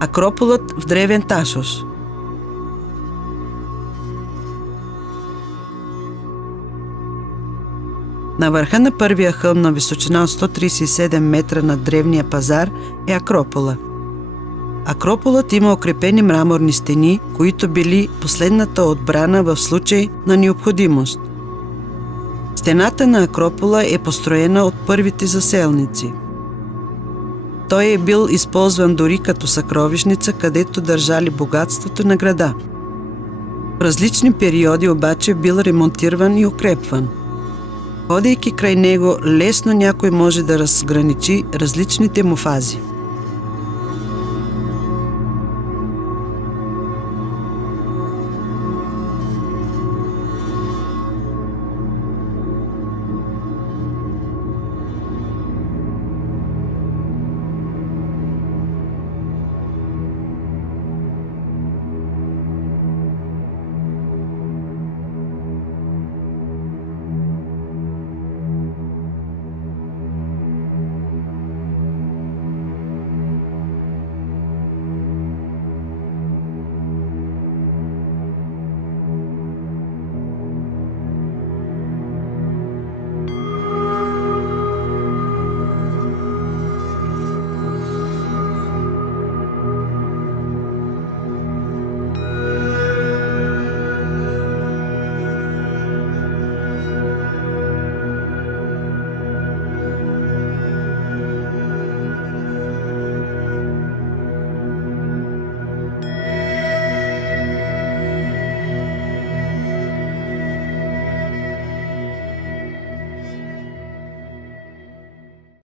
Акрополът в древен Тасос. На върха на първия хълм на височина от 137 метра над древния пазар е Акропола. Акрополът има укрепени мраморни стени, които били последната отбрана в случай на необходимост. Стената на Акропола е построена от първите заселници. Той е бил използван дори като съкровищница, където държали богатството на града. В различни периоди обаче бил ремонтиран и укрепван. Ходейки край него, лесно някой може да разграничи различните му фази.